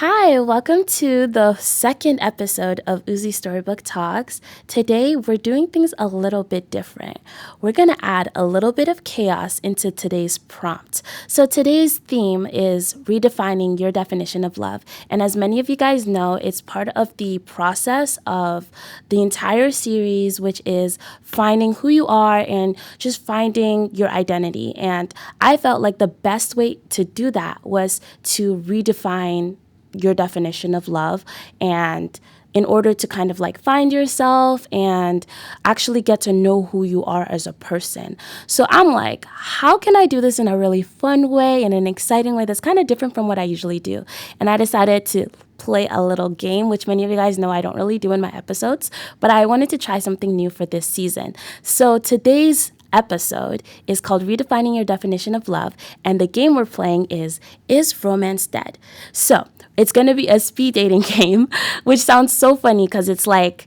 Hi, welcome to the second episode of Uzi Storybook Talks. Today, we're doing things a little bit different. We're going to add a little bit of chaos into today's prompt. So today's theme is redefining your definition of love. And as many of you guys know, it's part of the process of the entire series, which is finding who you are and just finding your identity. And I felt like the best way to do that was to redefine your definition of love, and in order to kind of like find yourself and actually get to know who you are as a person. So I'm like, how can I do this in a really fun way and an exciting way that's kind of different from what I usually do? And I decided to play a little game, which many of you guys know I don't really do in my episodes, but I wanted to try something new for this season. So today's episode is called Redefining Your Definition of Love, and the game we're playing is Romance Dead? So it's going to be a speed dating game, which sounds so funny because it's like,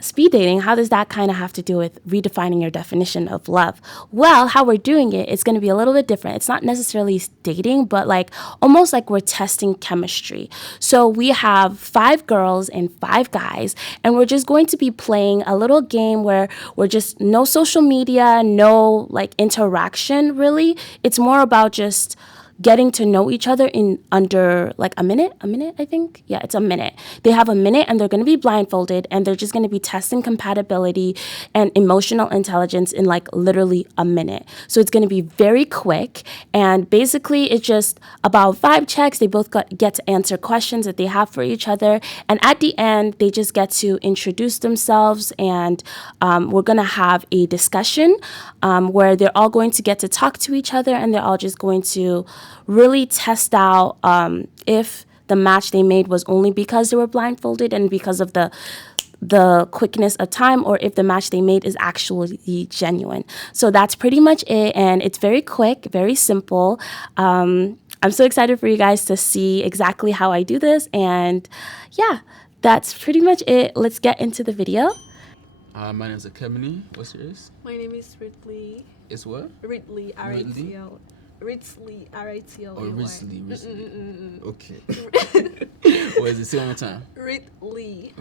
speed dating, how does that kind of have to do with redefining your definition of love? Well, how we're doing it, it's going to be a little bit different. It's not necessarily dating, but like almost like we're testing chemistry. So we have 5 girls and 5 guys, and we're just going to be playing a little game where we're just no social media, no like interaction really. It's more about just getting to know each other in under like a minute, I think. Yeah, it's a minute. They have a minute and they're going to be blindfolded, and they're just going to be testing compatibility and emotional intelligence in like literally a minute. So it's going to be very quick, and basically it's just about 5 checks. They both get to answer questions that they have for each other, and at the end they just get to introduce themselves, and we're going to have a discussion where they're all going to get to talk to each other, and they're all just going to really test out if the match they made was only because they were blindfolded and because of the quickness of time, or if the match they made is actually genuine. So that's pretty much it, and it's very quick, very simple. I'm so excited for you guys to see exactly how I do this, and yeah, that's pretty much it. Let's get into the video. My name is Akemini. What's yours? My name is Ridley. It's what? Ridley, R-I-T-L. Ridley, R-I-T-L. Oh, Ridley. Okay. What is it? Say one more time. Ridley.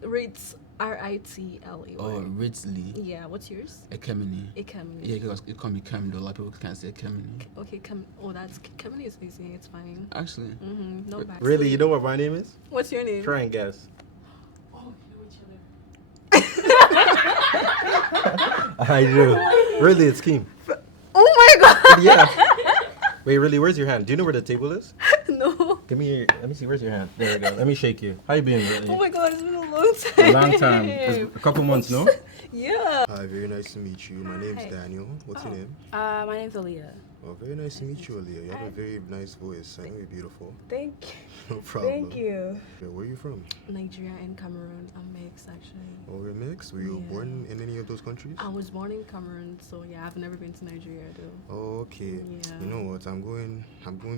Ritz, R-I-T-L-E-Y. Oh, Ridley. Yeah, what's yours? Akemini. Akemini. Yeah, because it call me Kemini. A lot of people can't say Akemini. Okay, Kemini is easy. It's fine. Actually. No backstory. Really? You know what my name is? What's your name? Try and guess. Oh, you know each other. I do. Really, it's Keem. Oh my god! Yeah. Wait, really, where's your hand? Do you know where the table is? No. Give me your, let me see, where's your hand? There we go. Let me shake you. How you been, really? Oh my god, it's been a long time. A long time. It's a couple months, no? Yeah. Hi, very nice to meet you. My name's Daniel. What's your name? My name's Aaliyah. Oh, very nice to meet you, Aaliyah. You have a very nice voice. I know you're beautiful. Thank you. No problem. Thank you. Yeah, where are you from? Nigeria and Cameroon. I'm mixed, actually. Oh, you're mixed? Were you born in any of those countries? I was born in Cameroon, so yeah, I've never been to Nigeria though. Oh, okay. Yeah. You know what? I'm going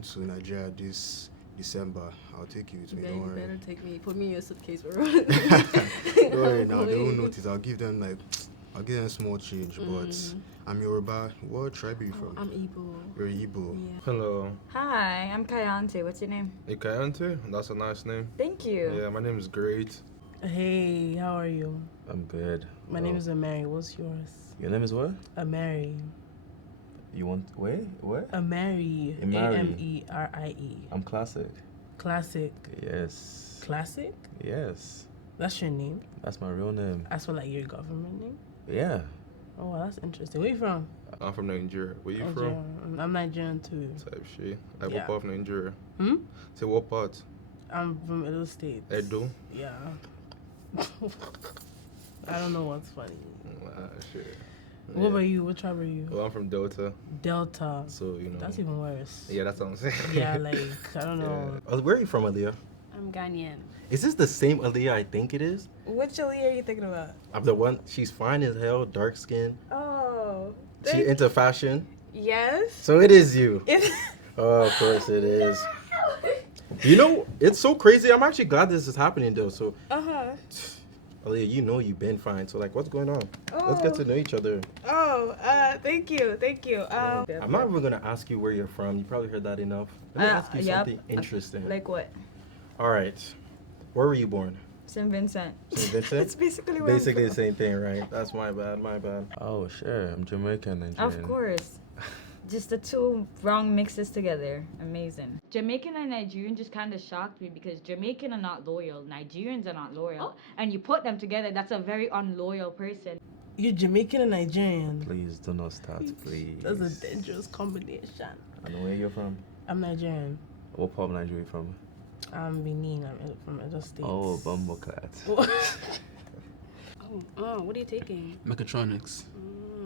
to Nigeria this December. I'll take you with me. Then Don't you worry. better take me. Put me in your suitcase, bro. Don't worry now. They won't notice. I'll give them small change. But I'm Yoruba. What tribe are you from? I'm Igbo. You're Igbo. Yeah. Hello. Hi, I'm Kayante. What's your name? Ikayante? That's a nice name. Thank you. Yeah, my name is Great. Hey, how are you? I'm good. My name is Amari. What's yours? Your name is what? Amari. You want, wait, what? Amari. Amari. A-M-E-R-I-E. I'm Classic. Classic. Yes. Classic? Yes. That's your name? That's my real name. That's what, like, your government name? Yeah. Oh, wow, that's interesting. Where you from? I'm from Nigeria. Where you Nigeria. I'm Nigerian, too. Type shit. What Yeah. part of Nigeria? Hmm? Say what part? I'm from Edo State. Edo? Yeah. I don't know what's funny. Shit. What about you? What tribe are you? Well, I'm from Delta. Delta. So, you know. That's even worse. Yeah, that's what I'm saying. Yeah, like, I don't know. Where are you from, Aaliyah? I'm Ghanaian. Is this the same Aaliyah I think it is? Which Aaliyah are you thinking about? I'm the one, she's fine as hell, dark skin. Oh. She into fashion. Yes. So it is you. Oh, of course it is. You know, it's so crazy. I'm actually glad this is happening though. So, Aaliyah, you know you've been fine. So, like, what's going on? Let's get to know each other. Oh, thank you. I'm not even gonna ask you where you're from. You probably heard that enough. Let me ask you something interesting. Like what? All right. Where were you born? St. Vincent. St. Vincent? It's basically where Basically I'm the from. same thing, right? That's my bad. Oh, sure. I'm Jamaican, Nigerian. Of course. Just the two wrong mixes together. Amazing. Jamaican and Nigerian just kind of shocked me because Jamaican are not loyal. Nigerians are not loyal. And you put them together, that's a very unloyal person. You're Jamaican and Nigerian. Please do not start, please. That's a dangerous combination. I know where you're from. I'm Nigerian. What part of Nigeria you from? I'm Benin. I'm from Edo State. Oh, Bumbleclat. Oh, what are you taking? Mechatronics.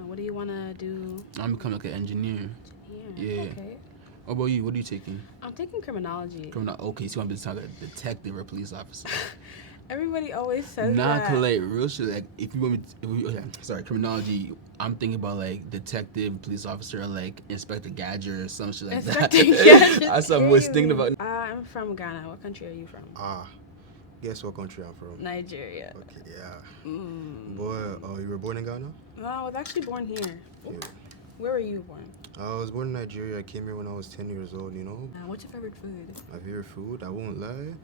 What do you want to do? I'm becoming like an engineer. Yeah. Okay. What about you? What are you taking? I'm taking criminology. Okay, so you want to be a detective or a police officer? Everybody always says Nah, that. cause like real shit. Like if you want me, criminology. I'm thinking about like detective, police officer, like Inspector Gadget or some shit like Inspector that. Gadget, That's what I was thinking about. I'm from Ghana. What country are you from? Guess what country I'm from? Nigeria. Okay, yeah. Boy, you were born in Ghana? No, I was actually born here. Yeah. Where were you born? I was born in Nigeria. I came here when I was 10 years old, you know? What's your favorite food? My favorite food, I won't lie,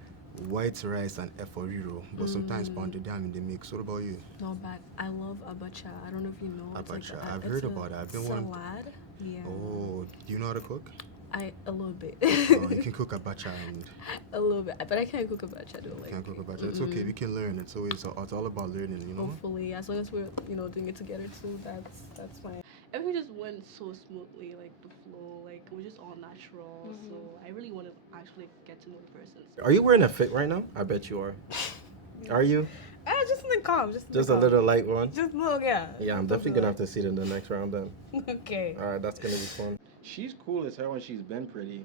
white rice and efforiro, but sometimes pounded yam in the mix. What about you? Not bad. I love abacha. I don't know if you know. Abacha. I've heard about it. I've been salad. wanting. Yeah. Oh, do you know how to cook? A little bit. Oh, you can cook abacha and A little bit, but I can't cook abacha though. Like, can't cook abacha. It's okay. We can learn. It's all about learning, you know. hopefully, as long as we're doing it together too, that's fine. Everything just went so smoothly, like the flow, like it was just all natural. So I really want to actually get to know the person. Are you wearing a fit right now? I bet you are. Are you? Just in the calm, Just a little light one? Just look, yeah. Yeah, I'm definitely going to have to see it in the next round then. Okay. All right, that's going to be fun. She's cool as hell when she's been pretty.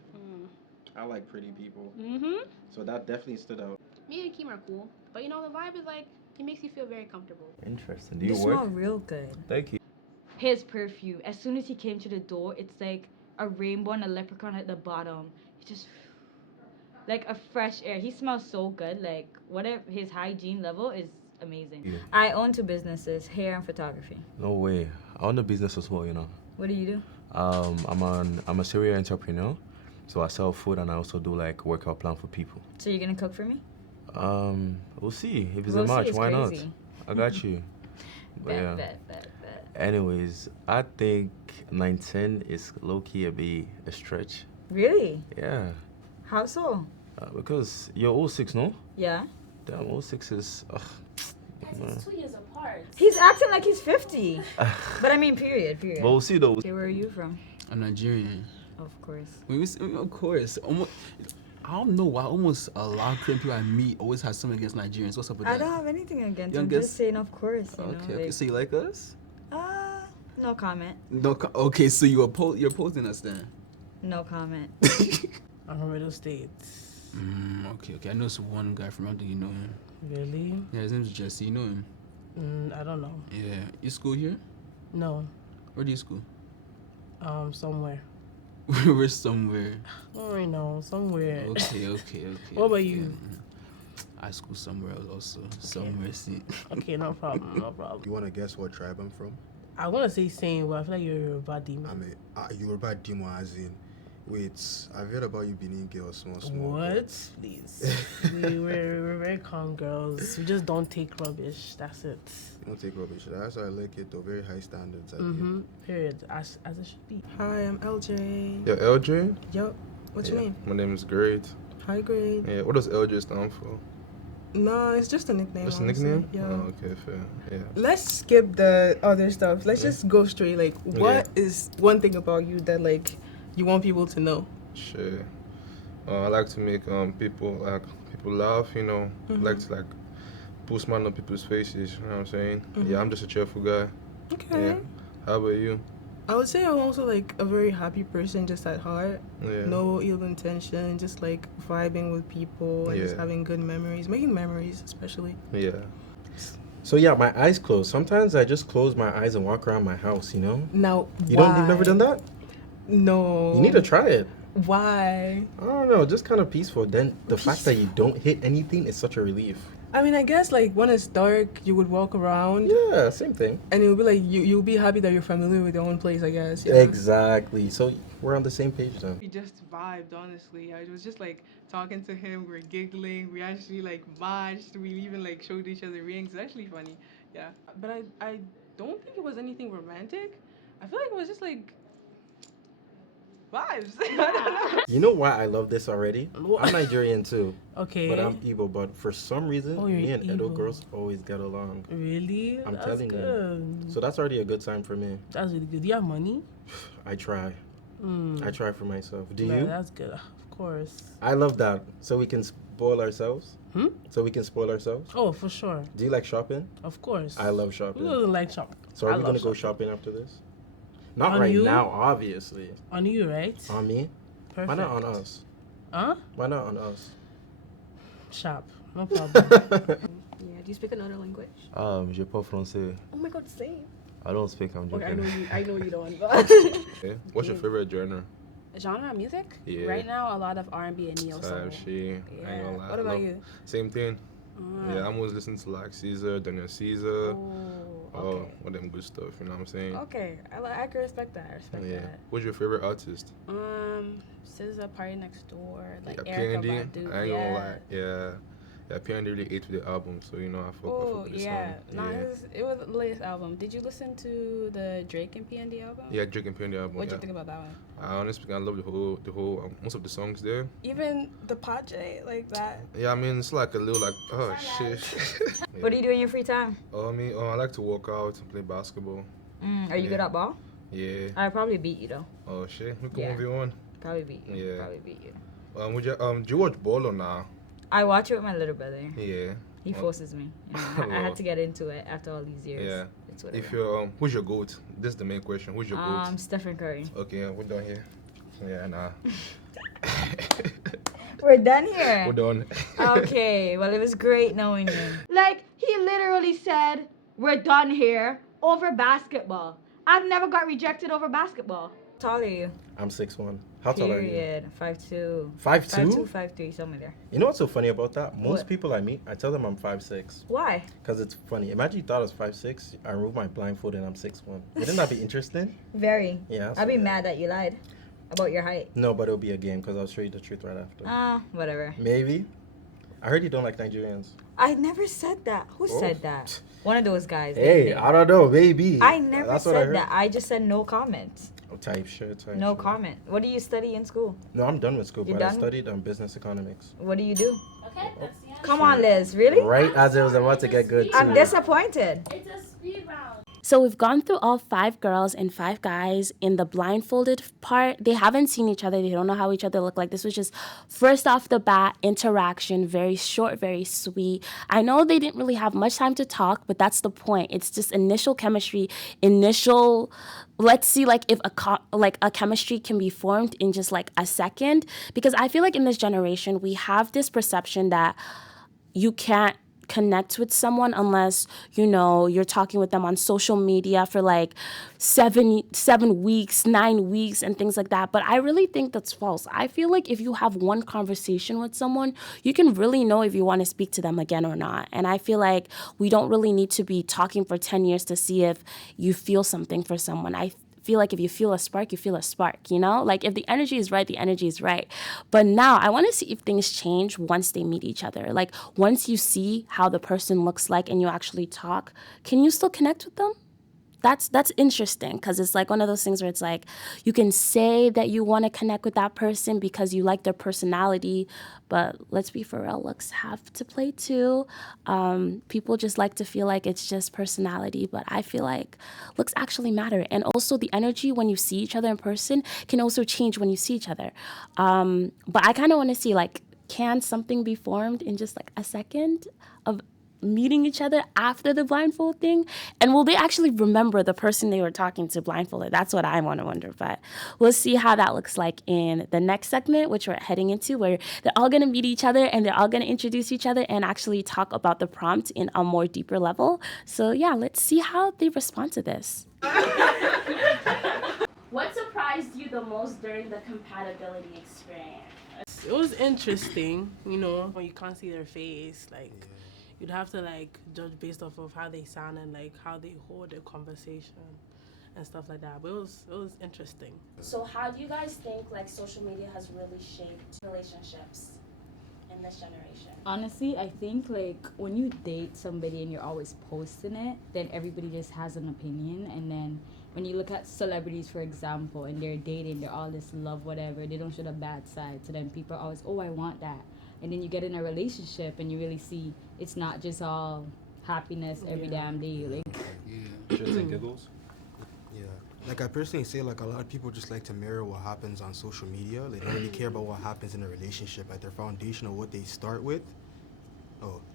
I like pretty people. So that definitely stood out. Me and Keem are cool, but the vibe is like it makes you feel very comcomfortable. Interesting. Do You you smell work? real good. Thank you. His perfume, as soon as he came to the door, it's like a rainbow and a leprechaun at the bottom. It's just like a fresh air. He smells so good. Like whatever his hygiene level is amazing. Yeah. I own 2 businesses, hair and photography. No way. I own a business as well, you know. What do you do? I'm a serial entrepreneur, so I sell food and I also do like workout plan for people. So you're gonna cook for me? We'll see if it's We'll a see, match. it's Why crazy. not? I got you. But yeah. Bet. Anyways, I think 19 is low key a stretch. Really? Yeah. How so? Because you're 06, no? Yeah. Damn, 06 is. It's 2 years apart. He's acting like he's 50. But I mean, period. But we'll see though. Okay, where are you from? I'm Nigerian. Of course. Of course. I don't know why. Almost a lot of Korean people I meet always have something against Nigerians. What's up with I that? don't have anything against You him. don't Just saying, of course. Okay. So you like us? No comment. No. Okay. So you're opposing us then? No comment. I'm from Edo State. Okay. I know this one guy from London. You know him? Really? Yeah. His name's Jesse. You know him? I don't know. Yeah. You school here? No. Where do you school? Somewhere. We're somewhere. Don't really know. Somewhere. Okay. What about you? I school somewhere else also. Somewhere. See. Okay, no problem. No problem. You want to guess what tribe I'm from? I want to say same, but I feel like you're a bad demon. I'm a Yoruba Demo as in. Wait, I've heard about you Benin girls, small. What? Please. we're very calm girls. We just don't take rubbish. That's it. You don't take rubbish. That's why I like it though. Very high standards. I Period. As it should be. Hi, I'm LJ. Yo, LJ? Yup. What's your name? My name is Great. Hi, Grade. Yeah, what does LJ stand for? No, it's just a nickname. Just a honestly. nickname? Yeah. Oh, okay, fair. Yeah. Let's skip the other stuff. Let's just go straight. Like, what is one thing about you that like you want people to know? Sure. I like to make people laugh, you know. I like to put smile on people's faces, you know what I'm saying? Yeah, I'm just a cheerful guy. Okay. Yeah. How about you? I would say I'm also like a very happy person, just at heart. Yeah. No ill intention, just like vibing with people and just having good memories, making memories especially. Yeah. So yeah, my eyes closed. Sometimes I just close my eyes and walk around my house, you know? Now, You've never done that? No. You need to try it. Why? I don't know, just kind of peaceful. Then the fact that you don't hit anything is such a relief. I mean, I guess like when it's dark, you would walk around. Yeah, same thing. And you'll be like, you'll be happy that you're familiar with your own place, I guess. Yeah. Exactly. So we're on the same page then. We just vibed, honestly. I was just like talking to him, we're giggling, we actually like matched, we even like showed each other rings. It's actually funny. Yeah. But I don't think it was anything romantic. I feel like it was just like vibes. I don't know. You know why I love this already? I'm Nigerian too. Okay. But I'm Igbo. But for some reason, Oh, me you're and Edo Igbo. girls always get along. Really? I'm That's telling good. you. So that's already a good sign for me. That's really good. Do you have money? I try. I try for myself. Do No, you? that's good. Of course. I love that. So we can spoil ourselves. So we can spoil ourselves. Oh, for sure. Do you like shopping? Of course. I love Who shopping. doesn't like shopping? So are I we love gonna go shopping after this? Not On right you? now, obviously. On you, right? On me? Perfect. Why not on us? Huh? Why not on us? Shop. No problem. Yeah. Do you speak another language? Je parle français. Oh my God, same. I don't speak. I'm Okay, joking. I know you don't. But Okay. What's your favorite genre? Genre of music? Yeah. Right now, a lot of R&B and neo soul. Type shit. I ain't gonna lie. What about you? Same thing. Yeah, I'm always listening to like Caesar, Daniel Caesar. Oh, all them good stuff. You know what I'm saying? okay. I can respect that. I respect Yeah. that. What's your favorite artist? SZA, Party Next Door, like Yeah, Erykah P&D. I ain't Badu. gonna lie. Yeah. Yeah, P&D really ate with the album, so you know I fuck Oh, with the yeah. song. No, Yeah. it was the latest album. Did you listen to the Drake and P&D album? Yeah, Drake and P&D album. What'd yeah. you think about that one? I honestly, I love the whole most of the songs there. Even the Pache, like that. Yeah, I mean it's like a little like oh shit. What do you do in your free time? I like to work out and play basketball. Are you good at ball? Yeah. I'd probably beat you though. Oh shit, we can Yeah. 1v1. Probably beat you. Yeah. Probably beat you. Do you watch ball or nah? I watch it with my little brother. Yeah. He forces me. You know, I had to get into it after all these years. Yeah. It's whatever. If you're who's your goat? This is the main question. Who's your goat? Stephen Curry. Okay, we're done here. Yeah, nah. We're done here. We're done. Okay, well, it was great knowing you. Like, he literally said, we're done here over basketball. I've never got rejected over basketball. How tall are you? I'm 6'1". How tall are you? Period. 5'2". 5'2"? 5'2", 5'3", somewhere there. You know what's so funny about that? Most What? people I meet, I tell them I'm 5'6". Why? Because it's funny. Imagine you thought I was 5'6". I remove my blindfold and I'm 6'1". Wouldn't that be interesting? Very. Yeah. I'd be mad that you lied about your height. No, but it'll be a game because I'll show you the truth right after. Whatever. Maybe. I heard you don't like Nigerians. I never said that. Who said that? One of those guys. Hey, I don't know. Maybe. I never That's what I said heard. that. I just said no comment. Oh, type shit. No comment. What do you study in school? No, I'm done with school, You're but I done? studied business economics. What do you do? Okay, that's the answer. Come on, Liz. Really? Right as it was about to get good, too. I'm disappointed. It's a speed round. So we've gone through all 5 girls and 5 guys. In the blindfolded part, they haven't seen each other. They don't know how each other look like. This was just first off the bat, interaction, very short, very sweet. I know they didn't really have much time to talk, but that's the point. It's just initial chemistry, let's see like if a chemistry can be formed in just like a second. Because I feel like in this generation, we have this perception that you can't connect with someone unless you're talking with them on social media for like 7 weeks, 9 weeks and things like that. But I really think that's false. I feel like if you have one conversation with someone, you can really know if you want to speak to them again or not. And I feel like we don't really need to be talking for 10 years to see if you feel something for someone. I feel like if you feel a spark, you feel a spark, Like if the energy is right, the energy is right. But now I want to see if things change once they meet each other. Like once you see how the person looks like and you actually talk, can you still connect with them? That's interesting because it's like one of those things where it's like you can say that you want to connect with that person because you like their personality, but let's be for real, looks have to play too. People just like to feel like it's just personality, but I feel like looks actually matter. And also the energy when you see each other in person can also change when you see each other. But I kind of want to see like, can something be formed in just like a second of meeting each other after the blindfold thing? And will they actually remember the person they were talking to blindfolded? That's what I want to wonder. But we'll see how that looks like in the next segment, which we're heading into, where they're all going to meet each other and they're all going to introduce each other and actually talk about the prompt in a more deeper level. So yeah, let's see how they respond to this. What surprised you the most during the compatibility experience? It was interesting, when you can't see their face. Like, you'd have to like judge based off of how they sound and like how they hold their conversation and stuff like that. But it was interesting. So how do you guys think like social media has really shaped relationships in this generation? Honestly, I think like when you date somebody and you're always posting it, then everybody just has an opinion. And then when you look at celebrities, for example, and they're dating, they're all this love, whatever, they don't show the bad side. So then people are always, oh, I want that. And then you get in a relationship and you really see it's not just all happiness every damn day. Like, Shits and giggles. Yeah. Like I personally say, like a lot of people just like to mirror what happens on social media. They don't really care about what happens in a relationship. Like their foundation of what they start with,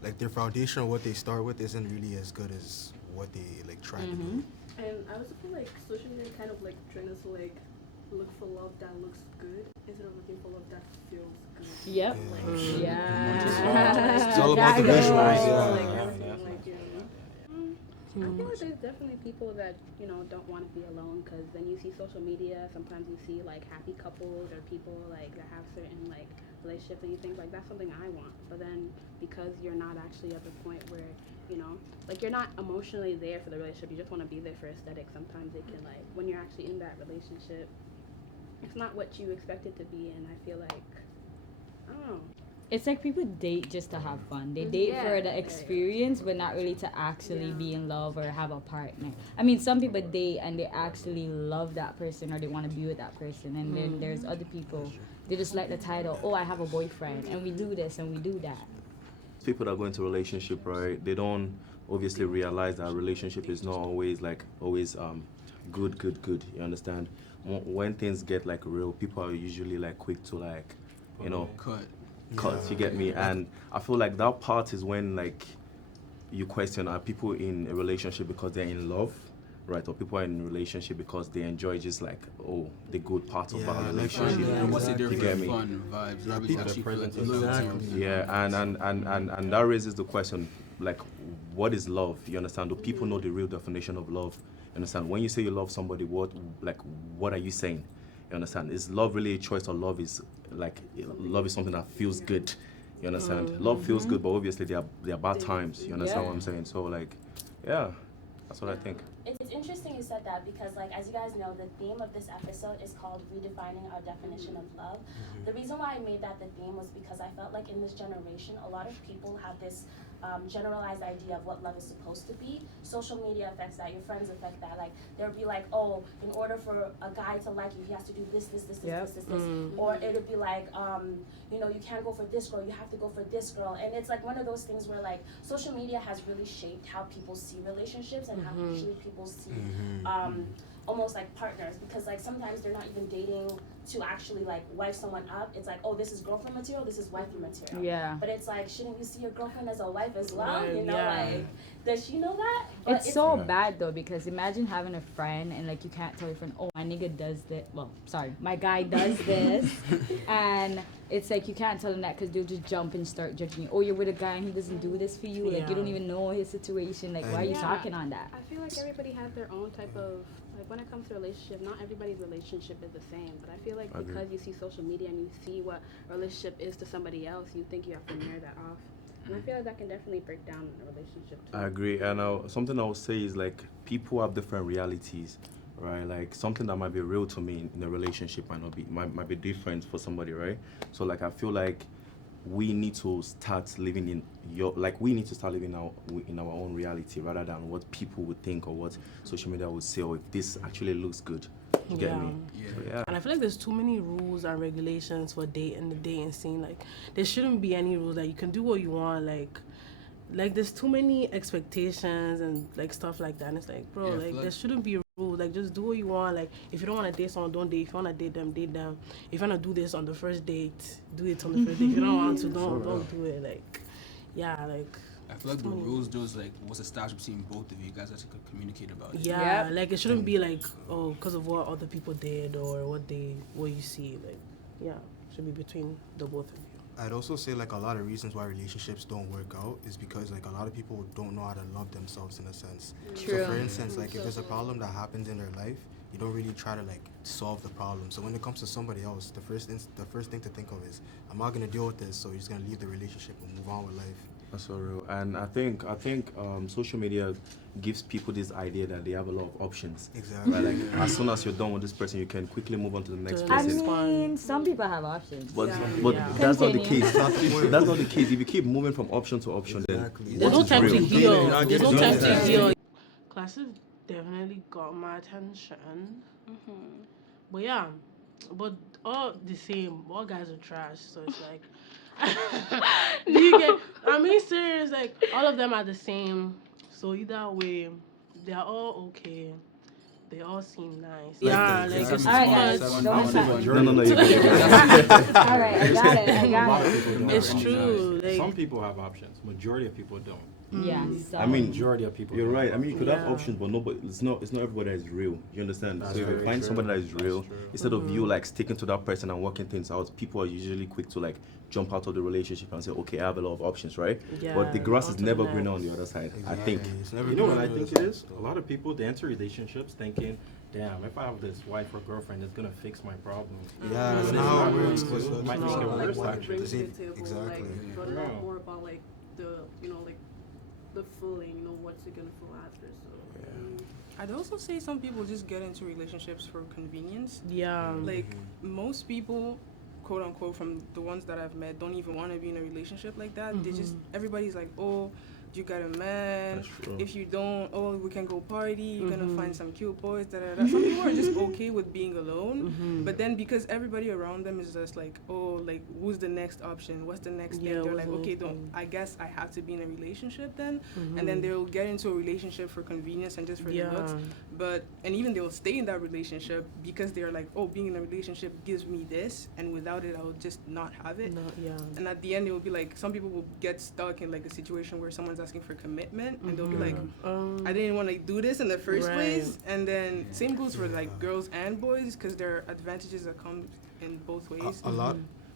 their foundation of what they start with isn't really as good as what they like try to do. And I also feel like social media kind of like train us to like look for love that looks good instead of looking for love that feels good. yep. Yeah. It's all about the visuals. I feel like there's definitely people that, don't want to be alone, because then you see social media, sometimes you see like happy couples or people like that have certain like relationships and you think like that's something I want, but then because you're not actually at the point where, like you're not emotionally there for the relationship, you just want to be there for aesthetics. Sometimes it can like, when you're actually in that relationship, it's not what you expect it to be, and I feel like, I don't know. It's like people date just to have fun. They date for the experience, but not really to actually be in love or have a partner. I mean, some people date and they actually love that person or they want to be with that person. And then there's other people, they just like the title, oh, I have a boyfriend, and we do this and we do that. People that go into relationship, right, they don't obviously realize that a relationship is not always good, you understand? When things get like real, people are usually like quick to like, cut, you get me? And I feel like that part is when like you question, are people in a relationship because they're in love, right? Or people are in a relationship because they enjoy just like, the good part of our relationship. You get me? Fun vibes. Yeah, and that raises the question, like, what is love? You understand? Do people know the real definition of love? You understand? When you say you love somebody, what are you saying? You understand? Is love really a choice, or love is something that feels good? You understand? Love feels good, but obviously there are bad times. You understand what I'm saying? So like, yeah, that's what I think. It's interesting you said that because, like, as you guys know, the theme of this episode is called Redefining Our Definition of Love. The reason why I made that the theme was because I felt like in this generation, a lot of people have this generalized idea of what love is supposed to be. Social media affects that, your friends affect that. Like, they'll be like, oh, in order for a guy to like you, he has to do this. Or it'll be like, you can't go for this girl, you have to go for this girl. And it's like one of those things where like social media has really shaped how people see relationships and how usually people see almost like partners, because like sometimes they're not even dating to actually like wife someone up. It's like, oh, this is girlfriend material, this is wifey material. Yeah. But it's like, shouldn't you see your girlfriend as a wife as well? Like, does she know that? But it's so bad though, because imagine having a friend and like you can't tell your friend, oh, my nigga does this. Well, sorry, my guy does this, and it's like you can't tell them that because they'll just jump and start judging you. Oh, you're with a guy and he doesn't do this for you. Like you don't even know his situation. Like, why are you talking on that? I feel like everybody has their own type of, like when it comes to relationship, not everybody's relationship is the same. But I feel like because you see social media and you see what a relationship is to somebody else, you think you have to mirror that off. And I feel like that can definitely break down a relationship too. I agree. And something I would say is like people have different realities, right? Like something that might be real to me in a relationship might be different for somebody, right? So like I feel like we need to start living in in our own reality rather than what people would think or what social media would say, or if this actually looks good. You get me? Yeah. And I feel like there's too many rules and regulations for the dating scene. Like there shouldn't be any rules. Like you can do what you want. Like there's too many expectations and like stuff like that. And it's like, bro, there shouldn't be a rule. Like just do what you want. Like if you don't want to date someone, don't date. If you want to date them, date them. If you want to do this on the first date, do it on the first date. If you don't want to, don't do it. Like, yeah, like. I feel like the rules, those like what's established between both of you guys that you could communicate about it. Yeah, like it shouldn't be like, oh, because of what other people did or what you see. Like, yeah, it should be between the both of you. I'd also say like a lot of reasons why relationships don't work out is because like a lot of people don't know how to love themselves in a sense. True. So for instance, like if there's a problem that happens in their life, you don't really try to like solve the problem. So when it comes to somebody else, the first thing to think of is, I'm not gonna deal with this, so you're just gonna leave the relationship and move on with life. That's so real. And I think social media gives people this idea that they have a lot of options. Exactly. Right? Like as soon as you're done with this person, you can quickly move on to the next I I person. mean, some people have options. But Yeah. but Yeah. that's not the Continue. case. That's not the case. If you keep moving from option to option, Exactly. then There's what no is time to real? heal. There's no time to Exactly. heal. Classes definitely got my attention. But yeah, but all the same, all guys are trash. So it's like, do you get? I mean, serious. Like all of them are the same. So either way, they are all okay. They all seem nice. Yeah, like it's All right, guys. because Don't stop. No, you can. All right, I got it. I got it. it's true. Like, Some people have options. Majority of people don't. Yeah. I mean, Majority of people. you're don't. right. I mean, you could have Yeah. options, but nobody. It's not everybody that is real. You understand? That's So if you very find true. somebody that is That's real, true. instead of you like sticking to that person and working things out, people are usually quick to like jump out of the relationship and say, okay, I have a lot of options, right? yeah, But the grass is onto never the greener on next. the other side. I Exactly. think. It's never You know what gonna I be think the it is? same. A lot of people they enter relationships thinking, damn, if I have this wife or girlfriend, it's gonna fix my problems. Yeah, that's But not it's how not it really works. good. It might No. make it Like worse what it actually. brings to the Exactly. table, Exactly. like but Yeah. not more about like the like the feeling, what's it gonna feel after. So I'd also say some people just get into relationships for convenience. Yeah. Like most people, quote unquote, from the ones that I've met, don't even want to be in a relationship like that. They just everybody's like, oh, you got a man. That's true. If you don't, oh, we can go party. You're gonna find some cute boys. Da, da, da. Some people are just okay with being alone, but then because everybody around them is just like, oh, like who's the next option? What's the next Yeah, thing? They're what's like, the okay, next don't. thing? I guess I have to be in a relationship then, and then they'll get into a relationship for convenience and just for the looks. But and even they'll stay in that relationship because they're like, oh, being in a relationship gives me this, and without it, I'll just not have it. No, yeah. And at the end, it will be like some people will get stuck in like a situation where someone's asking for commitment, and they'll be like, I didn't want to do this in the first Right. place. And then same goes for like girls and boys because there are advantages that come in both ways. A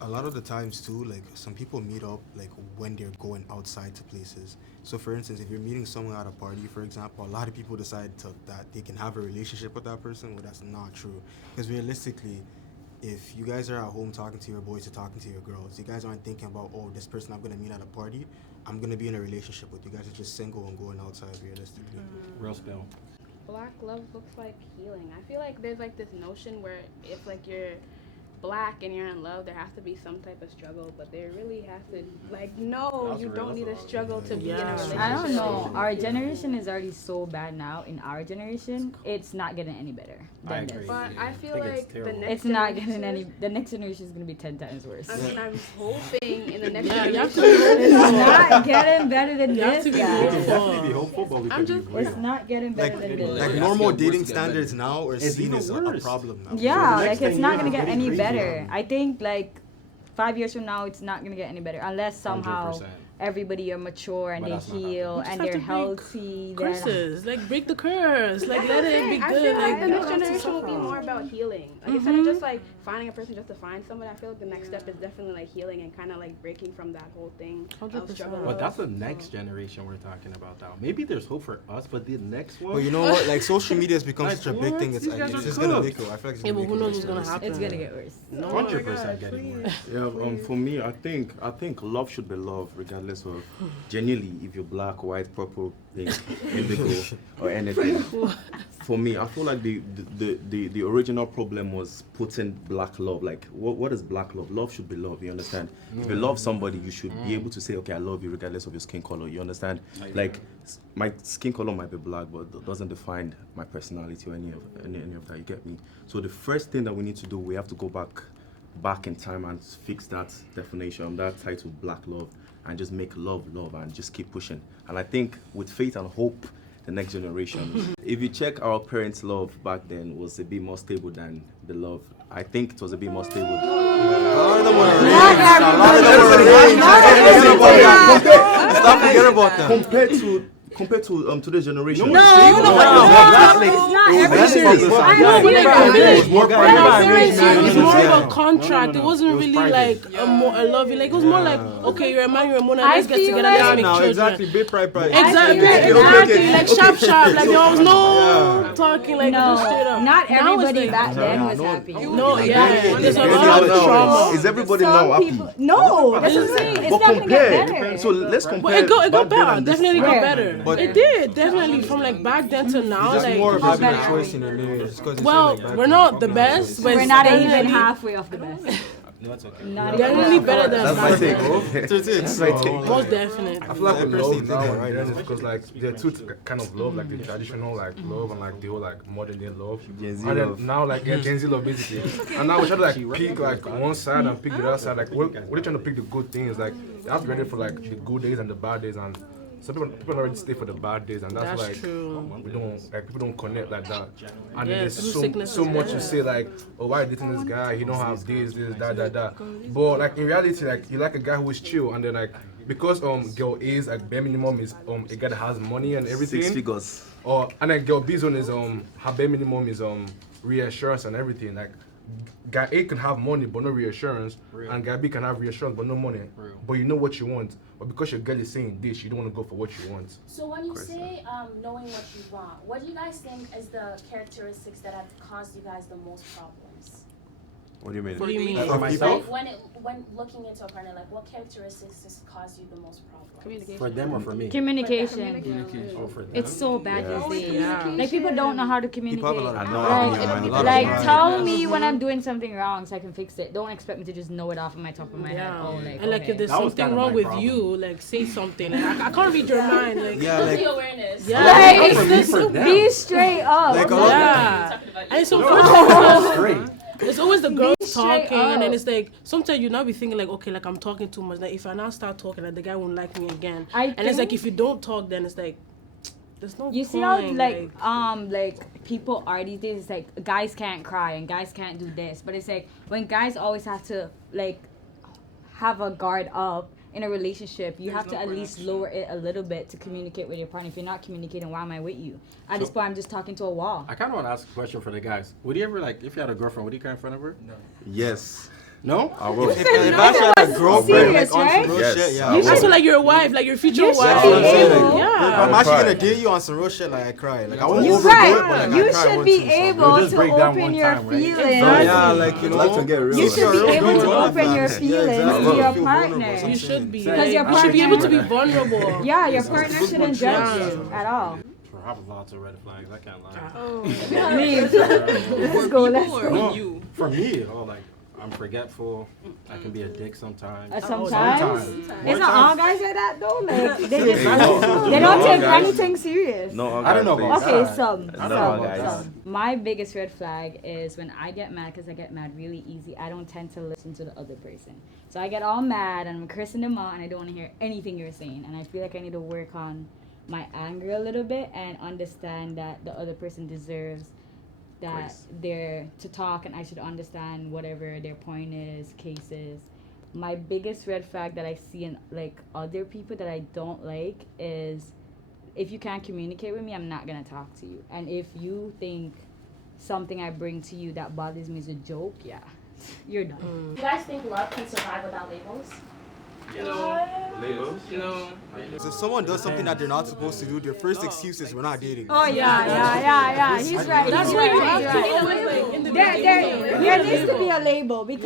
lot of the times too, like some people meet up like when they're going outside to places. So for instance, if you're meeting someone at a party, for example, a lot of people decide that they can have a relationship with that person. Well, that's not true. Because realistically, if you guys are at home talking to your boys or talking to your girls, you guys aren't thinking about, oh, this person I'm gonna meet at a party, I'm gonna be in a relationship with. You guys are just single and going outside realistically. Real spill. Black love looks like healing. I feel like there's like this notion where if like you're black and you're in love, there has to be some type of struggle, but there really has to no, That's you real don't need a talk. struggle to be in a Yeah. relationship. I don't know. Our generation is already so bad now. In our generation, it's not getting any better I than agree. this. But I feel think it's like the terrible. next It's not getting generation- any. The next generation is gonna be 10 times worse. I mean, I'm hoping in the next Yeah, you have to generation. be It's hopeful. not getting better than You have this, to be We can guys. hopeful. definitely be hopeful, but we I'm can just- be real. It's not getting better than this. Like Yeah, normal it's dating worse to get standards now are It's seen even as a worse. problem now. Yeah, So the like next it's thing not you gonna know, get getting any crazy better. on. I think like 5 years from now, it's not gonna get any better unless somehow 100%. everybody are mature and But they that's not heal happening. and You they're just have to healthy. then- Curses, like break the curse, like let it be I good. feel like Like the next don't generation will be suffer. more about healing. Like instead of just like finding a person just to find somebody, I feel like the next step is definitely like healing and kind of like breaking from that whole thing. of 100%. struggle. But that's the next generation we're talking about now. Maybe there's hope for us, but the next one. But you know what? Like social media has become Like, such a big what? thing. It's These like guys it's are just gonna cooked. make it. I feel like it's Yeah, gonna but make who it knows worse what's gonna than happen? It's gonna get worse. No, 100% getting worse. Yeah, for me, I think love should be love, regardless of genuinely if you're black, white, purple, pink, indigo, or anything. For me, I feel like the original problem was putting black love. Like, what is black love? Love should be love. You understand? If you love somebody, you should be able to say, okay, I love you, regardless of your skin color. You understand? Like, my skin color might be black, but it doesn't define my personality or any of that. You get me? So the first thing that we need to do, we have to go back in time and fix that definition, that title, black love, and just make love, and just keep pushing. And I think with faith and hope, the next generation, if you check our parents' love back then was a bit more stable than the love. I think it was a bit more stable. A lot of them were arranged. Stop forgetting about that. Compared to compared to today's generation. It's more of a contract. It wasn't really like a love. Like it was more like, okay, you're a man, you're a woman, let's get together, let's make children. Exactly, big pride. Exactly. Like sharp. Like there was no talking like just straight up. Not everybody back then was happy. No, there's a lot of trauma. Is everybody now happy? No, that's what I'm saying. It's not gonna get better. So let's compare. But it got better. Definitely got better. But It did definitely from like back then to now. it's Like more of having a choice in your lineage. well, we're not the best, but We're not even halfway off the best. No, it's okay. Not definitely better than That's my back take. then. That's my take. Most definitely. I feel like with personally love think now that and right then now. it's because like there are two kind of love, like the traditional like love and like the whole like modern day love. Gen Z And love. then now like Gen Z love basically. And now we're trying to like pick like one side and pick the other side. Like we're trying to pick the good things. Like you have to be ready for like the good days and the bad days, and some people already stay for the bad days, and that's like true. we don't like people don't connect like that. And Yeah, there's through sickness so is much bad. you say like, oh, why are you dating this guy? He don't have this, that. But like in reality, like you like a guy who is chill, and then like because girl A's like bare minimum is a guy that has money and everything. 6 figures. And then girl B's one is her bare minimum is reassurance and everything. Like guy A can have money but no reassurance, and guy B can have reassurance but no money. But you know what you want. But because your girl is saying this, you don't want to go for what you want. So when you say knowing what you want, what do you guys think is the characteristics that have caused you guys the most problems? What do you mean? What do you mean? For myself? Like when looking into a partner, like what characteristics has caused you the most problems? For them or for me? Communication. Oh, for them. It's so bad these days. Yeah. Like people don't know how to communicate. People have a lot of Like tell me when I'm doing something wrong so I can fix it. Don't expect me to just know it off of my top of my head. Yeah. Oh, like, And like okay. if there's That was something kind of wrong my with problem. you, like say something. Like, I can't read your mind. Like The awareness. yeah, Like, it's For me, this. for them. Be straight up. Like a lot Yeah, and it's That's unfortunate. great. It's always the girls straight talking, and then up. it's like sometimes you now be thinking like, okay, like I'm talking too much. Like if I now start talking, like the guy won't like me again. And it's like if you don't talk, then it's like there's no. You see how point, like people are these days. It's like guys can't cry and guys can't do this, but it's like when guys always have to like have a guard up in a relationship, you have to at least lower it a little bit to communicate with your partner. If you're not communicating, why am I with you? At this point, I'm just talking to a wall. I kind of want to ask a question for the guys. Would you ever, like, if you had a girlfriend, would you cry in front of her? No. Yes. No? I will. If I had a girlfriend, serious, like, on right? some real Yes. shit, yeah. I I will. I feel like your wife, like your future You should wife. be able. Yeah. I'm actually cry. gonna date you on some real shit, like I cry. Like I won't You overdo right. it, but like I You cry should once be in some. able just to break down open one your time, right? feelings. Yeah, like you know. Life can get real. You should be able to open your Yeah, feelings exactly. to your Feel vulnerable, partner. You should be. Because Like, your you should be able to be partner- vulnerable. Yeah, your partner shouldn't judge you at all. I have lots of red flags. I can't lie. Leave. Let's go. Let's go. No, for me, like, I'm forgetful. I can be a dick sometimes. Sometimes. It's not all guys like that though. Like they just No, they no, don't take guys. anything serious. No, I don't know about please. Okay, some. guys. My biggest red flag is when I get mad, because I get mad really easy. I don't tend to listen to the other person. So I get all mad and I'm cursing them out and I don't want to hear anything you're saying. And I feel like I need to work on my anger a little bit and understand that the other person deserves that they're to talk, and I should understand whatever their point is, case is. My biggest red flag that I see in like other people that I don't like is if you can't communicate with me, I'm not gonna talk to you. And if you think something I bring to you that bothers me is a joke, yeah, you're done. You guys think love can survive without labels? Labels? No. So if someone does something that they're not supposed to do, their first excuse is we're not dating. Oh yeah. He's right. That's He's why you right. have He's to right. always like in the There needs to be a label, because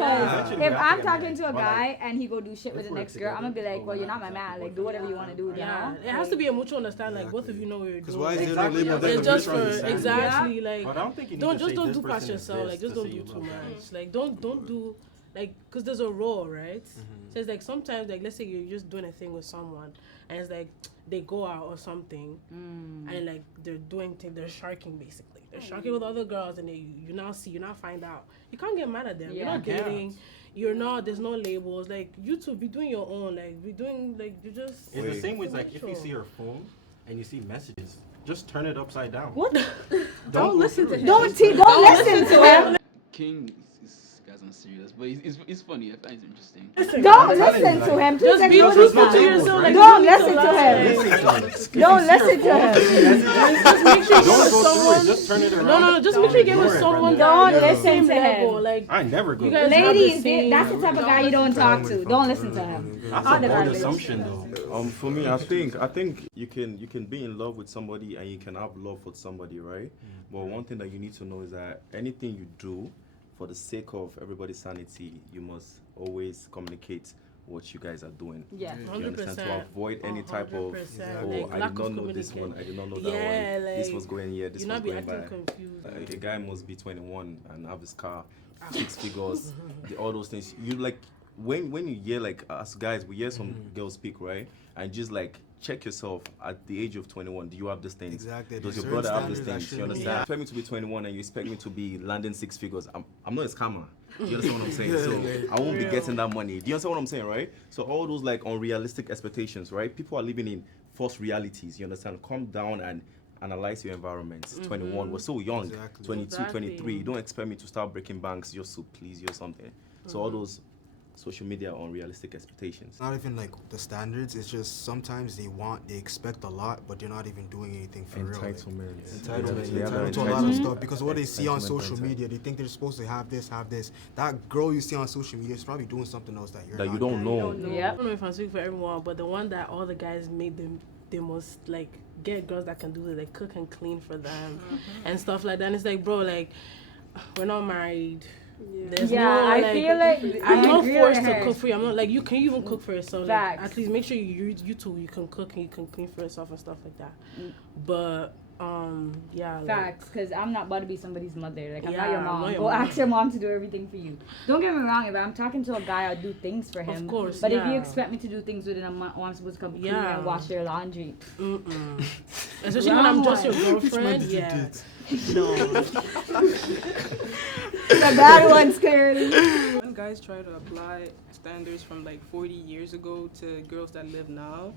Yeah. if I'm talking to a guy and he go do shit with the next girl, I'm gonna be like, well, you're not my man. Like, do whatever you want to do. Yeah, You it has to be a mutual understanding. Like both of you know what you're Because doing. why is there Exactly, no label? yeah. It's just for Understand. exactly like But I don't think you need don't to just say don't this do past person is yourself. this Like just to don't say do you too love them. much. Like don't do like because there's a role, right? So it's like sometimes like let's say you're just doing a thing with someone and it's like they go out or something and like they're doing things, they're sharking basically. They're sharking with other girls and you now find out. You can't get mad at them. You're not dating. You're not. There's no labels. Like you two be doing your own. Like be doing like you just. It's the same way. Like if you see your phone and you see messages, just turn it upside down. What? Don't listen to him. Don't listen to him. King is got guys on serious, but it's funny. I find it interesting. Don't listen to him. Just be truthful to yourself. Like, Don't listen to him. Don't listen to him. Just make sure you Don't get with go through it. someone. Just turn it around. No. Just make sure you get with someone. Don't that listen to level. him. Like, I never go. you guys have the Ladies, same- that's the type of guy you don't talk to. Don't listen to him. That's All a the bold garbage. assumption, though. For me, I think you can be in love with somebody and you can have love for somebody, right? But one thing that you need to know is that anything you do, for the sake of everybody's sanity, you must always communicate what you guys are doing. Yeah. You understand? To avoid any type of, 100%. oh, Like, I lack did of not know this one, I did not know that Yeah, one. This like, was going here, this you was not be going by. acting confused. A guy must be 21 and have his car, 6 figures, all those things. You like when you hear, like, us guys, we hear some girls speak, right? And just like check yourself at the age of 21. Do you have these things? Exactly. Does your Certain brother have these standards things? You actually- understand? You expect me to be 21 and you expect me to be landing 6 figures. I'm not a scammer. You understand what I'm saying? So I won't be getting that money. Do you understand what I'm saying, right? So all those like unrealistic expectations, right? People are living in false realities. You understand? Calm down and analyze your environment. 21, we're so young. Exactly. 22, 23. You don't expect me to start breaking banks just to please you or something. So all those social media are unrealistic expectations. Not even like the standards. It's just sometimes they expect a lot, but they're not even doing anything for real. Like, Entitlement. entitlement They have that to a lot of entitlement. stuff because what they see on Entitlement social mindset. media, they think they're supposed to have this. That girl you see on social media is probably doing something else that you're That not you don't doing. know. I Yep. don't know if I'm speaking for everyone, but the one that all the guys made them, they must like get girls that can do it, like cook and clean for them and stuff like that. And it's like, bro, like we're not married. There's Yeah, no, I feel like I'm I not agree forced with to her. cook for you. I'm not like you can even cook for yourself. Like, Facts. at least make sure you two you can cook and you can clean for yourself and stuff like that. But yeah. Facts, because I'm not about to be somebody's mother. Like, I'm Yeah, not your I'm mom. not your Go mom. ask your mom to do everything for you. Don't get me wrong, if I'm talking to a guy, I'll do things for him. Of course, But if you yeah. expect me to do things within a month, I'm supposed to come clean Yeah. and wash your laundry. Especially when I'm just your Wrong girlfriend. Yeah. No. The bad one's clearly. When guys try to apply standards from like 40 years ago to girls that live now,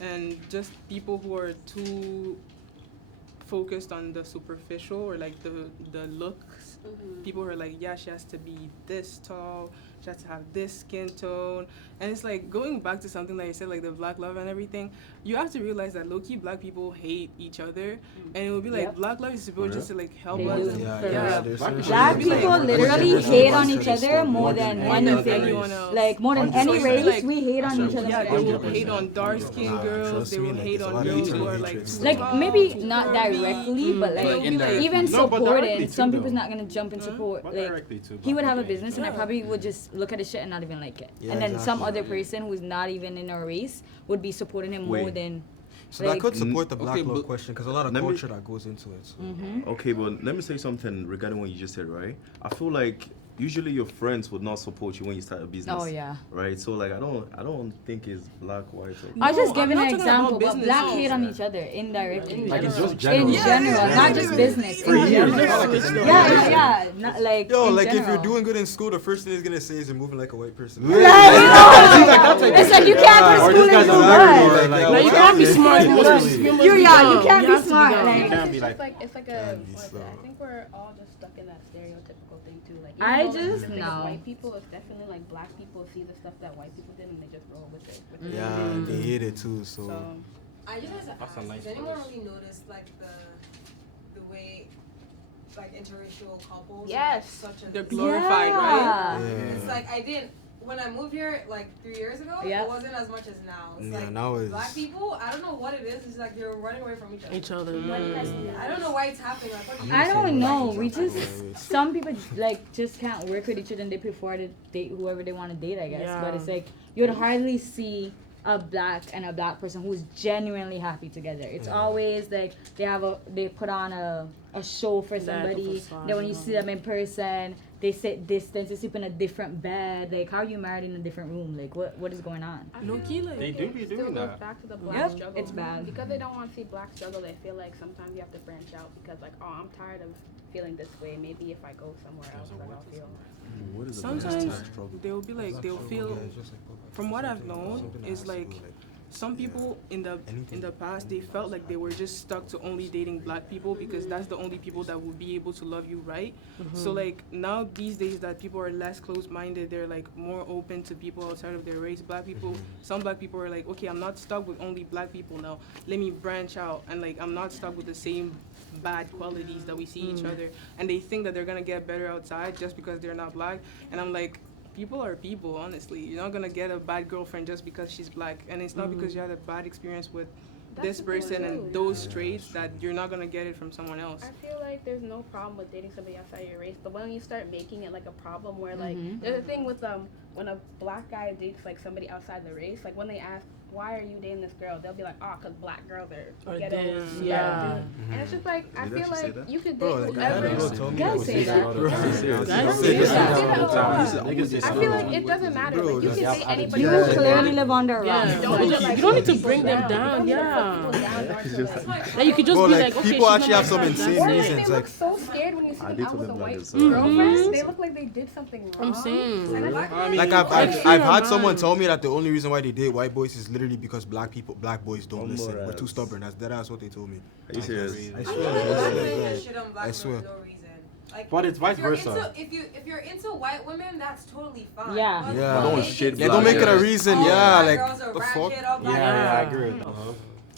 and just people who are too focused on the superficial or like the looks, people who are like, yeah, she has to be this tall, she has to have this skin tone, and it's like going back to something that you said, like the black love and everything. You have to realize that low-key black people hate each other, and it will be like Yep. black love is supposed just to like help They us. do. And, Yeah, there's certain Black shit that people like- literally hate on each other more than anything. anyone else. Like, more than any 100%. race, Like, we hate on each other. Yeah, more they than will hate on dark-skinned Nah, girls. trust They me, will like, hate there's a on lot of girls hatred who are and like hatred. too Like, tall, maybe too not curvy. directly, but like, indirectly. even No, but supporting. directly Some too, people's though. not gonna jump in support. But Like, directly too, he would black have a people. business, and I probably would just look at his shit and not even like it. Yeah, And then some exactly. other person who's not even in our race would be supporting him more Wait. than. So like, that could support the black Okay, love but question because a lot of let me- culture that goes into it. So. Okay, but let me say something regarding what you just said, right? I feel like usually your friends would not support you when you start a business. Oh, yeah. Right? So like I don't think it's black, white, or I was just No, I'm giving not an talking about example, but business. black No. hate on each other indirectly. Like, it's just In general. general, not just business. For In years, general. it's not like it's no Yeah. Not like. Yo, in like if you're general. doing good in school, the first thing he's gonna say is you're moving like a white person. It's like you can't go to Or school this guy's and do a good. nerd, Like, you can't be smart. You must be You dumb. can't be have to smart. dumb. Like, You can't be It's like, like it's like Can't a be what is so. it? I think we're all just stuck in that stereotypical thing too. Like I even though it's just the thing know. of white people, it's definitely like black people see the stuff that white people did and they just roll with it. Yeah, and they hate it too. So. I just want to That's a ask, nice does anyone voice. really notice like the way like interracial couples Yes. such a They're glorified, right? Yeah. It's like I didn't when I moved here like 3 years ago, Yeah. it wasn't as much as now. It's Yeah, like now it's- black people, I don't know what it is, it's like they're running away from each other. Each other. I don't know why it's happening. Like, what do you I think? don't know. We Black just people. some people like just can't work with each other and they prefer to date whoever they want to date. I guess, Yeah. but it's like you would hardly see a black person who's genuinely happy together. It's always like they put on a show for the somebody. facade, Then when you yeah. see them in person, they sit distance. They sleep in a different bed. Like, how are you married in a different room? Like, what is going on? No key, like. they do be Still doing goes that. back to the black Yep, struggle. it's bad. Because they don't want to see black struggle, they feel like sometimes you have to branch out because like, oh, I'm tired of feeling this way. Maybe if I go somewhere else, like I'll feel. What is Sometimes they'll be like, they'll feel, from what I've known, is like some people in the past, they felt like they were just stuck to only dating black people because that's the only people that would be able to love you right. So like now these days that people are less close-minded, they're like more open to people outside of their race. Black people, some black people are like, okay, I'm not stuck with only black people now. Let me branch out, and like I'm not stuck with the same bad qualities that we see each other. And they think that they're gonna get better outside just because they're not black. And I'm like, people are people, honestly. You're not gonna get a bad girlfriend just because she's black, and it's not because you had a bad experience with this person and those traits that you're not gonna get it from someone else. I feel like there's no problem with dating somebody outside your race, but when you start making it like a problem where like there's a thing with when a black guy dates like somebody outside the race, like when they ask, why are you dating this girl? They'll be like, oh, because black girls are ghetto. And it's just like, I feel like you could date whoever. Guys say that. I feel like it doesn't matter. Like, you can date anybody. You clearly live under a rock. You don't need to bring them down. Like, you could just be like, okay, people actually have some insane reasons. They look so scared when you see them out with a white girlfriend. They look like they did something wrong. I'm saying. Like I've had someone tell me that the only reason why they date white boys is literally because black boys don't listen. We're too stubborn. That's what they told me. Are you serious? I swear. Like, but it's vice versa. If you're into white women, that's totally fine. Yeah. Don't make it a reason. Yeah, like the fuck. Yeah, I agree.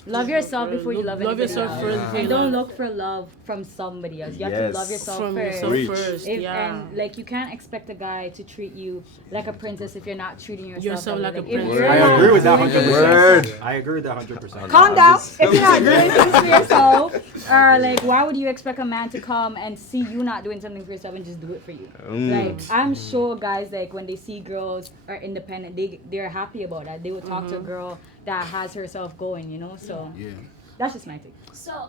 Love yourself before you love anybody yourself else. first. And don't look for love from somebody else. You have to love yourself first. And like you can't expect a guy to treat you like a princess if you're not treating yourself like a princess. I agree with that 100%. I agree with that 100%. Calm down. If you're not doing things for yourself, or like why would you expect a man to come and see you not doing something for yourself and just do it for you? Like I'm sure guys like when they see girls are independent, they're happy about that. They will talk to a girl that has herself going, you know. So that's just my take. So,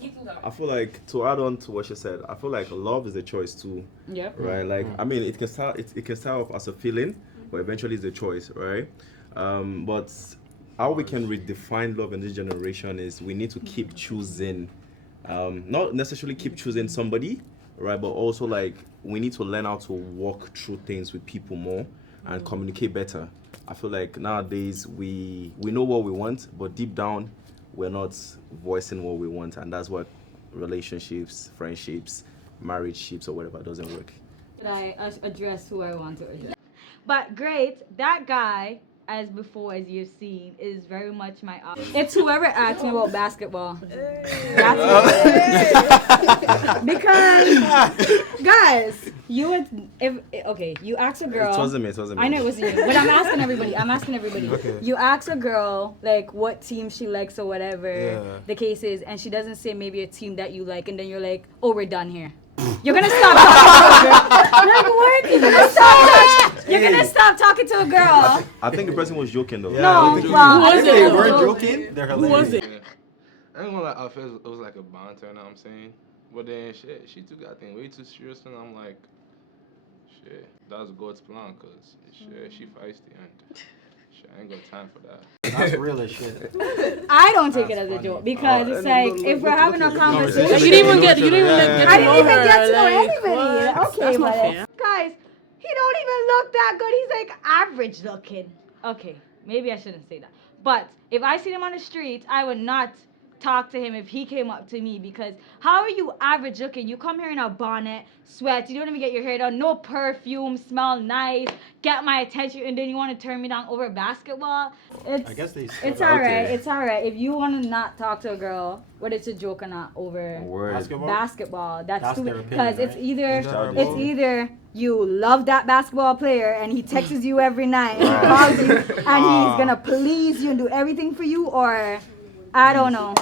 you can go. I feel like to add on to what she said, I feel like love is a choice too. Yep. Right. Like I mean, it can start off as a feeling, but eventually it's a choice, right? But how we can redefine love in this generation is we need to keep choosing, not necessarily keep choosing somebody, right? But also like we need to learn how to walk through things with people more and communicate better. I feel like nowadays we know what we want, but deep down we're not voicing what we want, and that's what relationships, friendships, marriage ships or whatever doesn't work. Should I address who I want to address? But great, that guy, as before, as you've seen, is very much my option. It's whoever asked me about basketball. That's it. Because, guys, you ask a girl. It wasn't me. I know it wasn't you, but I'm asking everybody. Okay. You ask a girl, like, what team she likes or whatever the case is, and she doesn't say maybe a team that you like, and then you're like, oh, we're done here. You're gonna stop talking to a girl. Like, what? You're gonna stop talking to a girl. I think the person was joking though. No, who was it? They weren't joking. They're Who was hilarious. it? I ain't gonna lie, I felt it was like a banter, you know what I'm saying? But then she took that thing way too serious, and I'm like, that's God's plan, cause she feisty and I ain't got time for that. That's real as shit. I don't take it as a joke because it's like if we're having a conversation. You didn't even get to know anybody. Okay, but guys, he don't even look that good. He's like average looking. Okay, maybe I shouldn't say that. But if I see him on the streets, I would not talk to him if he came up to me, because how are you average looking? You come here in a bonnet, sweats, you don't even get your hair done, no perfume, smell nice, get my attention, and then you want to turn me down over basketball? It's alright. It's alright if you want to not talk to a girl, whether it's a joke or not, over basketball. That's stupid, because it's either you love that basketball player and he texts you every night and he calls you and he's gonna please you and do everything for you, or I don't know.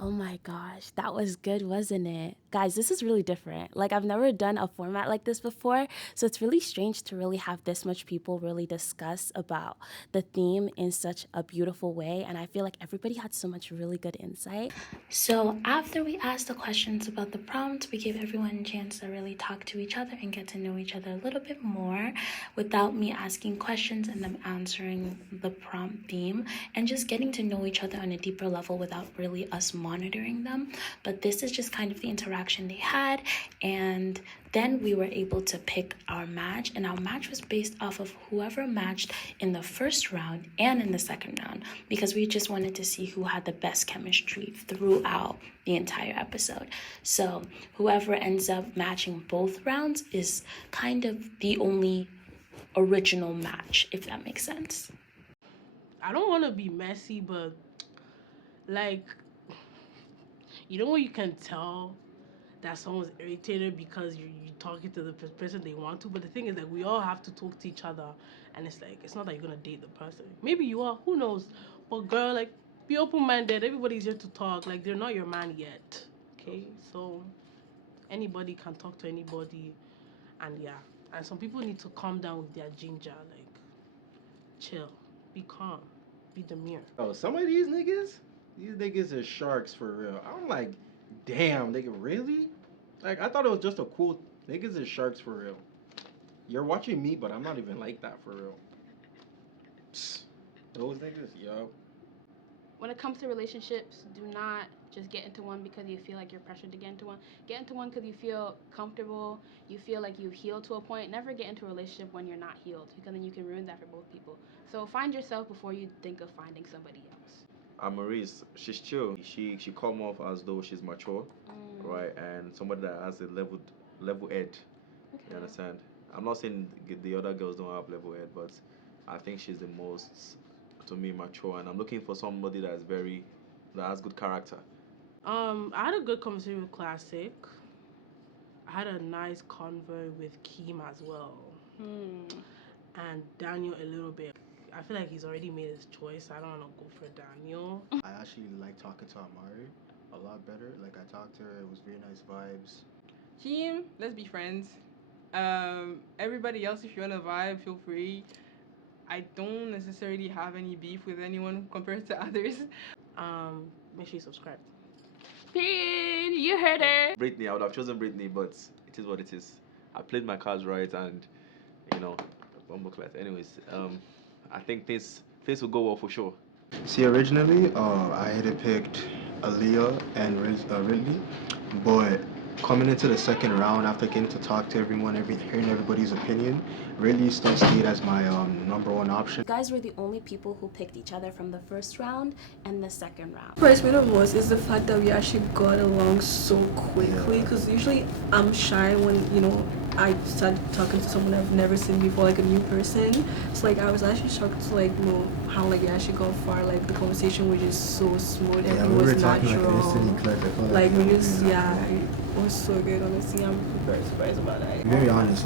Oh my gosh, that was good, wasn't it? Guys, this is really different. Like, I've never done a format like this before, so it's really strange to really have this much people really discuss about the theme in such a beautiful way, and I feel like everybody had so much really good insight. So after we asked the questions about the prompt, we gave everyone a chance to really talk to each other and get to know each other a little bit more without me asking questions and them answering the prompt theme, and just getting to know each other on a deeper level without really us monitoring them, but this is just kind of the interaction they had. And then we were able to pick our match, and our match was based off of whoever matched in the first round and in the second round, because we just wanted to see who had the best chemistry throughout the entire episode. So whoever ends up matching both rounds is kind of the only original match, if that makes sense. I don't want to be messy, but like, you know, you can tell that someone's irritated because you're talking to the person they want to. But the thing is that we all have to talk to each other, and it's like, it's not that you're gonna date the person. Maybe you are, who knows? But girl, like, be open-minded. Everybody's here to talk. Like, they're not your man yet. Okay, so anybody can talk to anybody, and yeah. And some people need to calm down with their ginger. Like, chill, be calm, be demure. Oh, some of these niggas are sharks for real. I'm like, damn, nigga, really? Like, I thought it was just a cool. Niggas are sharks for real. You're watching me, but I'm not even like that for real. Psst. Those niggas, yo. When it comes to relationships, do not just get into one because you feel like you're pressured to get into one. Get into one because you feel comfortable, you feel like you've healed to a point. Never get into a relationship when you're not healed, because then you can ruin that for both people. So find yourself before you think of finding somebody else. Maurice, she's chill. She come off as though she's mature, right? And somebody that has a level head. Okay. You understand? I'm not saying the other girls don't have level head, but I think she's the most, to me, mature. And I'm looking for somebody that has good character. I had a good conversation with Classic. I had a nice convo with Keem as well. And Daniel a little bit. I feel like he's already made his choice. I don't want to go for Daniel. I actually like talking to Amari a lot better. Like, I talked to her, it was very nice vibes. Team, let's be friends. Everybody else, if you want to vibe, feel free. I don't necessarily have any beef with anyone compared to others. Make sure you subscribe. Period. You heard her. Brittany, I would have chosen Brittany, but it is what it is. I played my cards right, and bumble class. Anyways, I think things will go well for sure. See, originally, I had picked Aaliyah and Ridley, but coming into the second round, after getting to talk to everyone, hearing everybody's opinion, Ridley still stayed as my number one option. You guys were the only people who picked each other from the first round and the second round. What impressed me the most is the fact that we actually got along so quickly, because usually I'm shy when, I started talking to someone I've never seen before, like a new person. So like I was actually shocked to know how we actually got far. Like the conversation was just so smooth, and it was natural. Like we just it was so good. Honestly, I'm very surprised about that. Very honest,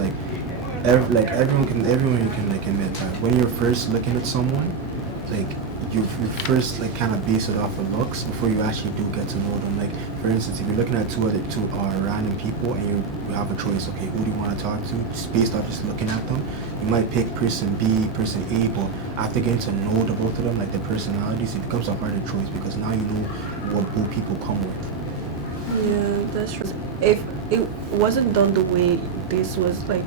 everyone can admit that when you're first looking at someone, like you first kind of base it off of looks before you actually do get to know them. Like for instance, if you're looking at two random people and you have a choice, okay, who do you want to talk to? Just based off just looking at them, you might pick person B, person A, but after getting to know the both of them, like their personalities, it becomes a harder choice because now you know what both people come with. Yeah, that's true. If it wasn't done the way this was done,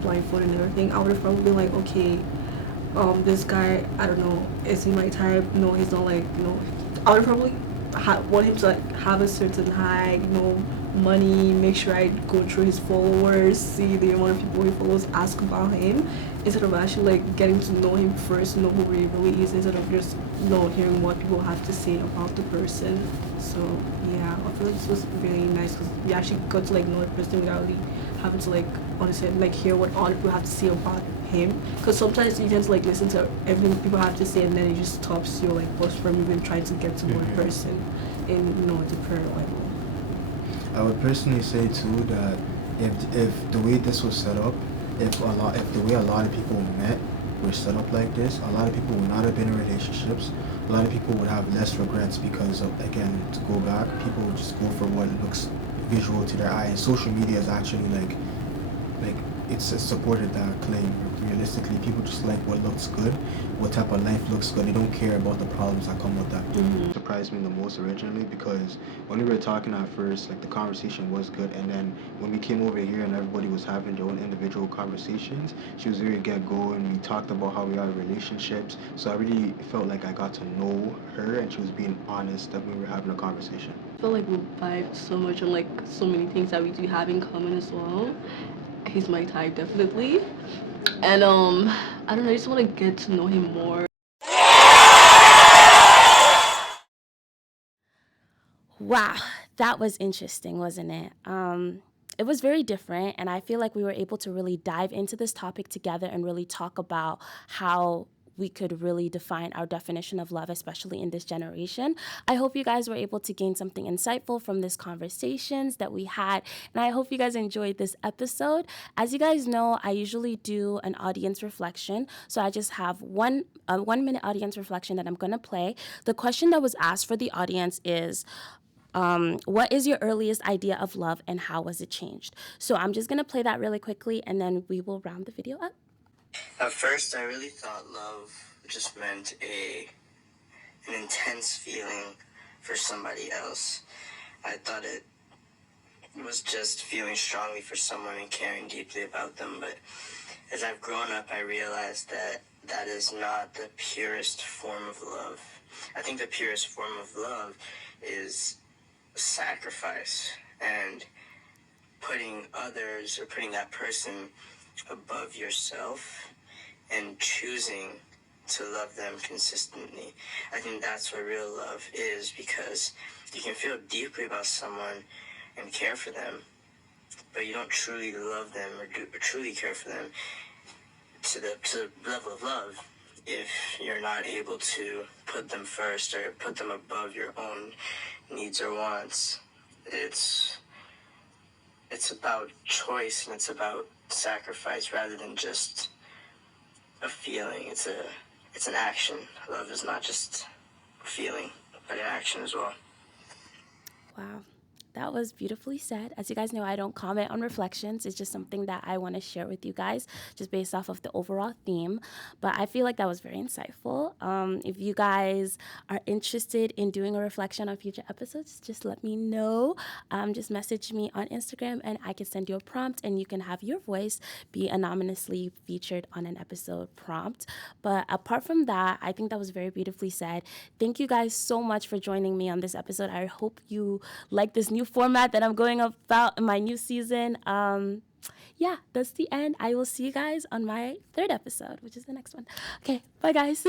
blindfolded and everything, I would have probably been like, okay, this guy, I don't know, is he my type? No, he's not. I would probably want him to have a certain height, money, make sure I go through his followers, see the amount of people he follows, ask about him, instead of actually getting to know him first, know who he really is, instead of just hearing what people have to say about the person. So yeah, I feel like this was really nice because we actually got to know the person without really having to honestly hear what other people have to say about him, because sometimes you just listen to everything people have to say and then it just stops you both from even trying to get to know the person in a deeper level. I would personally say too that if the way this was set up, if the way a lot of people met were set up like this, a lot of people would not have been in relationships. A lot of people would have less regrets because of, again, to go back, people would just go for what looks visual to their eye. And social media is actually it's supported that claim. Realistically, people just like what looks good, what type of life looks good. They don't care about the problems that come with that. Surprised me the most originally because when we were talking at first, like the conversation was good, and then when we came over here and everybody was having their own individual conversations, she was very get going. We talked about how we are in relationships, so I really felt like I got to know her, and she was being honest that we were having a conversation. I feel like we vibe so much on like so many things that we do have in common as well. He's my type, definitely. And I don't know, I just want to get to know him more. Wow, that was interesting, wasn't it? It was very different, and I feel like we were able to really dive into this topic together and really talk about how we could really define our definition of love, especially in this generation. I hope you guys were able to gain something insightful from these conversations that we had, and I hope you guys enjoyed this episode. As you guys know, I usually do an audience reflection, so I just have one 1 minute audience reflection that I'm gonna play. The question that was asked for the audience is, what is your earliest idea of love and how was it changed? So I'm just gonna play that really quickly and then we will round the video up. At first, I really thought love just meant an intense feeling for somebody else. I thought it was just feeling strongly for someone and caring deeply about them, but as I've grown up, I realized that that is not the purest form of love. I think the purest form of love is sacrifice and putting others or putting that person above yourself and choosing to love them consistently. I think that's what real love is, because you can feel deeply about someone and care for them, but you don't truly love them or truly care for them to the level of love if you're not able to put them first or put them above your own needs or wants. It's about choice and it's about sacrifice rather than just a feeling. It's an action. Love is not just a feeling, but an action as well. Wow. That was beautifully said. As you guys know, I don't comment on reflections. It's just something that I want to share with you guys just based off of the overall theme. But I feel like that was very insightful. If you guys are interested in doing a reflection on future episodes, just let me know. Just message me on Instagram and I can send you a prompt and you can have your voice be anonymously featured on an episode prompt. But apart from that, I think that was very beautifully said. Thank you guys so much for joining me on this episode. I hope you like this new format that I'm going about in my new season. Yeah, that's the end. I will see you guys on my 3rd episode, which is the next one. Okay, bye guys.